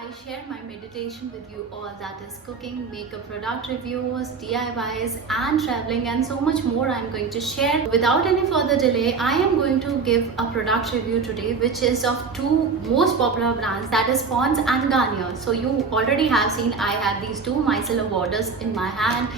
I share my meditation with you all, that is cooking, makeup product reviews, DIYs and traveling and so much more I'm going to share. Without any further delay, I am going to give a product review today which is of two most popular brands, that is Pond's and Garnier. So you already have seen I have these two micellar waters in my hand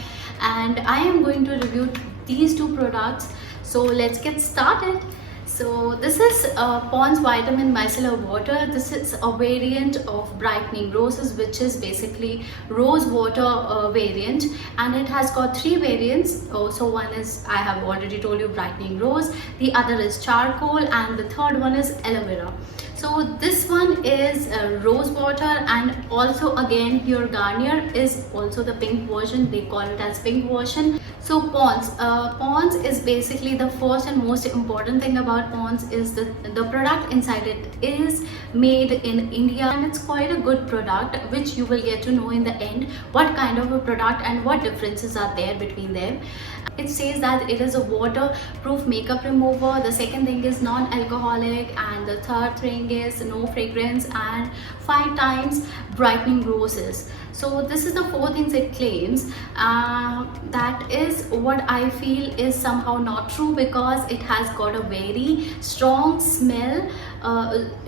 and I am going to review these two products. So let's get started. So this is Pond's Vitamin Micellar Water. This is a variant of Brightening Roses, which is basically rose water variant, and it has got three variants. So one is, I have already told you, Brightening Rose, the other is Charcoal, and the third one is Aloe Vera. So this one is rose water, and also again your Garnier is also the pink version. They call it as pink version. So Pond's is basically the first and most important thing about Pond's is the product inside it is made in India, and it's quite a good product, which you will get to know in the end what kind of a product and what differences are there between them. It says that it is a waterproof makeup remover. The second thing is non-alcoholic, and the third thing is no fragrance and 5 times brightening roses. So this is the 4 things it claims. That is what I feel is somehow not true, because it has got a very strong smell.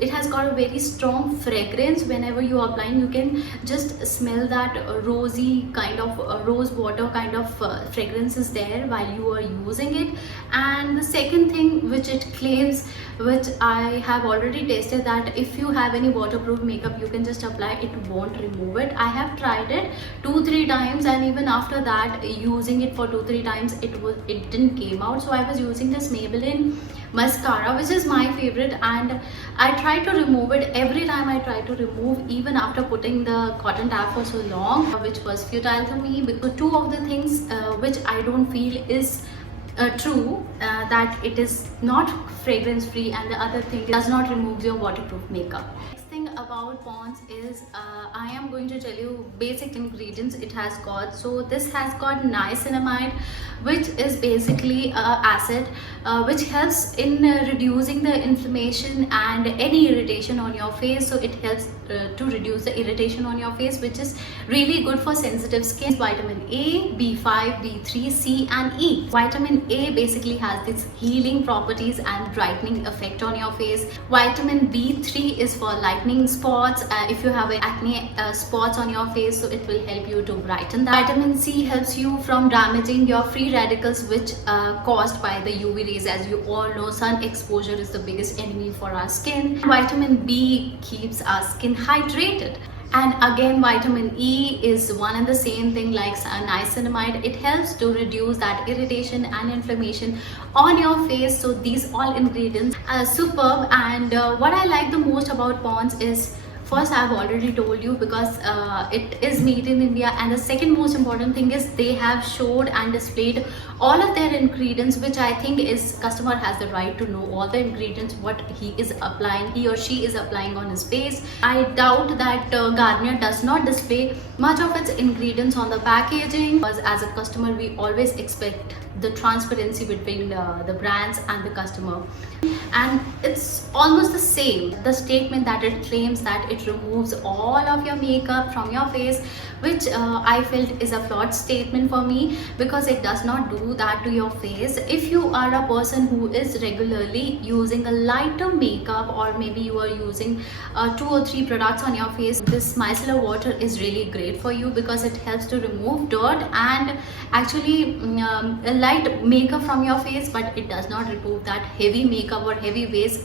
It has got a very strong fragrance. Whenever you are applying, you can just smell that rosy kind of rose water kind of fragrance is there while you are using it. And the second thing which it claims, which I have already tasted, that if you have any waterproof makeup, you can just apply it, won't remove it. I have tried it 2-3 times, and even after that, using it for 2-3 times, it didn't came out. So I was using this Maybelline mascara, which is my favorite, and I try to remove it. Every time I try to remove, even after putting the cotton tab for so long, which was futile to me, because two of the things which I don't feel is true, that it is not fragrance free, and the other thing does not remove your waterproof makeup. Next thing about Pond's is I am going to tell you basic ingredients it has got. So this has got niacinamide, which is basically acid which helps in reducing the inflammation and any irritation on your face. So it helps to reduce the irritation on your face, which is really good for sensitive skin. Vitamin A, B5, B3, C and E. Vitamin A basically has this healing properties and brightening effect on your face. Vitamin B3 is for lightening spots. If you have acne spots on your face, so it will help you to brighten that. Vitamin C helps you from damaging your free radicals, which caused by the UV rays. As you all know, sun exposure is the biggest enemy for our skin. Vitamin B keeps our skin hydrated. And again, vitamin E is one and the same thing like niacinamide. It helps to reduce that irritation and inflammation on your face. So these all ingredients are superb. And what I like the most about Pond's is, first, I have already told you, because it is made in India, and the second most important thing is they have showed and displayed all of their ingredients, which I think is customer has the right to know all the ingredients, what he or she is applying on his face. I doubt that Garnier does not display much of its ingredients on the packaging, because as a customer we always expect the transparency between the brands and the customer. And it's almost the same, the statement that it claims that it removes all of your makeup from your face, which I felt is a flawed statement for me, because it does not do that to your face. If you are a person who is regularly using a lighter makeup, or maybe you are using 2 or 3 products on your face, this micellar water is really great for you, because it helps to remove dirt and actually light makeup from your face, but it does not remove that heavy makeup or heavy waste.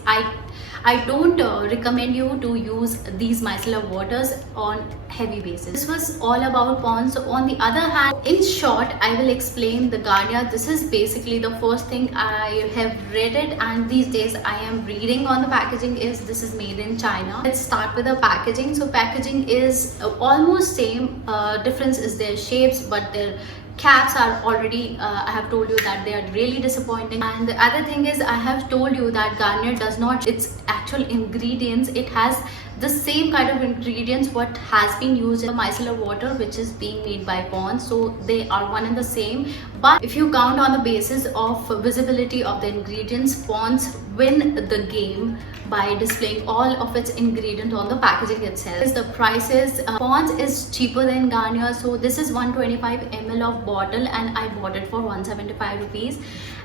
I don't recommend you to use these micellar waters on heavy bases. This was all about Pond's. So on the other hand, in short, I will explain the Garnier. This is basically the first thing I have read it, and these days I am reading on the packaging is this is made in China. Let's start with the packaging. So packaging is almost same. Difference is their shapes, but their caps are already I have told you that they are really disappointing. And the other thing is, I have told you that Garnier does not, it's actually actual ingredients, it has the same kind of ingredients what has been used in the micellar water which is being made by Pond's, so they are one and the same. But if you count on the basis of visibility of the ingredients, Pond's win the game by displaying all of its ingredients on the packaging itself. The prices, Pond's is cheaper than Garnier, so this is 125 ml of bottle and I bought it for 175 rupees,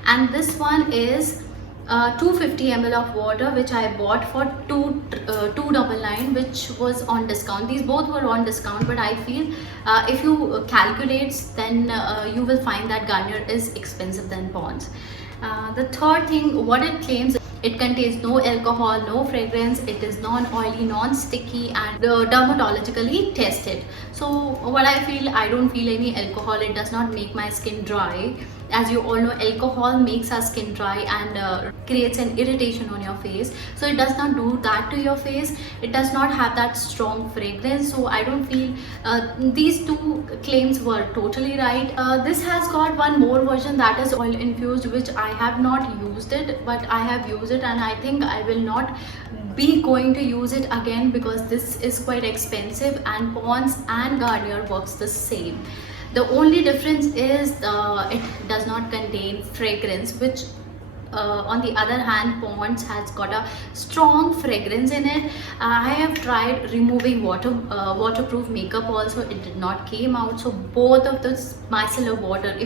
and this one is 250 ml of water which I bought for 299, which was on discount. These both were on discount, but I feel if you calculate, then you will find that Garnier is expensive than Pond's. The third thing, what it claims, it contains no alcohol, no fragrance, it is non-oily, non-sticky and dermatologically tested. So what I feel, I don't feel any alcohol, it does not make my skin dry. As you all know, alcohol makes our skin dry and creates an irritation on your face, so it does not do that to your face. It does not have that strong fragrance, so I don't feel these two claims were totally right. This has got one more version, that is oil infused, which I have not used it, but I have used it and I think I will not be going to use it again because this is quite expensive, and Pond's and Garnier works the same. The only difference is it does not contain fragrance, which on the other hand, Pond's has got a strong fragrance in it. I have tried removing waterproof makeup also, it did not came out. So both of this micellar water.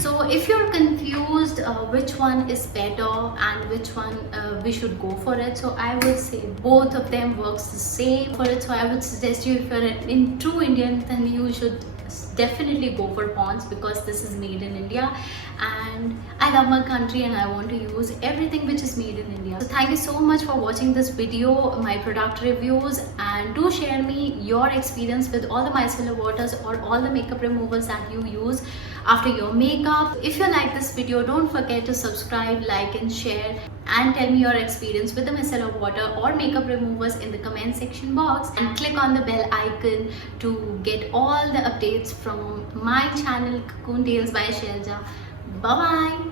So if you're confused which one is better and which one we should go for it, so I would say both of them works the same for it. So I would suggest you, if you're in true Indian, then you should definitely go for Pond's because this is made in India and I love my country and I want to use everything which is made in India. So thank you so much for watching this video, my product reviews, and do share me your experience with all the micellar waters or all the makeup removers that you use after your makeup. If you like this video, don't forget to subscribe, like and share, and tell me your experience with the micellar water or makeup removers in the comment section box, and click on the bell icon to get all the updates from my channel Cocoon Tales by Shailja. Bye bye.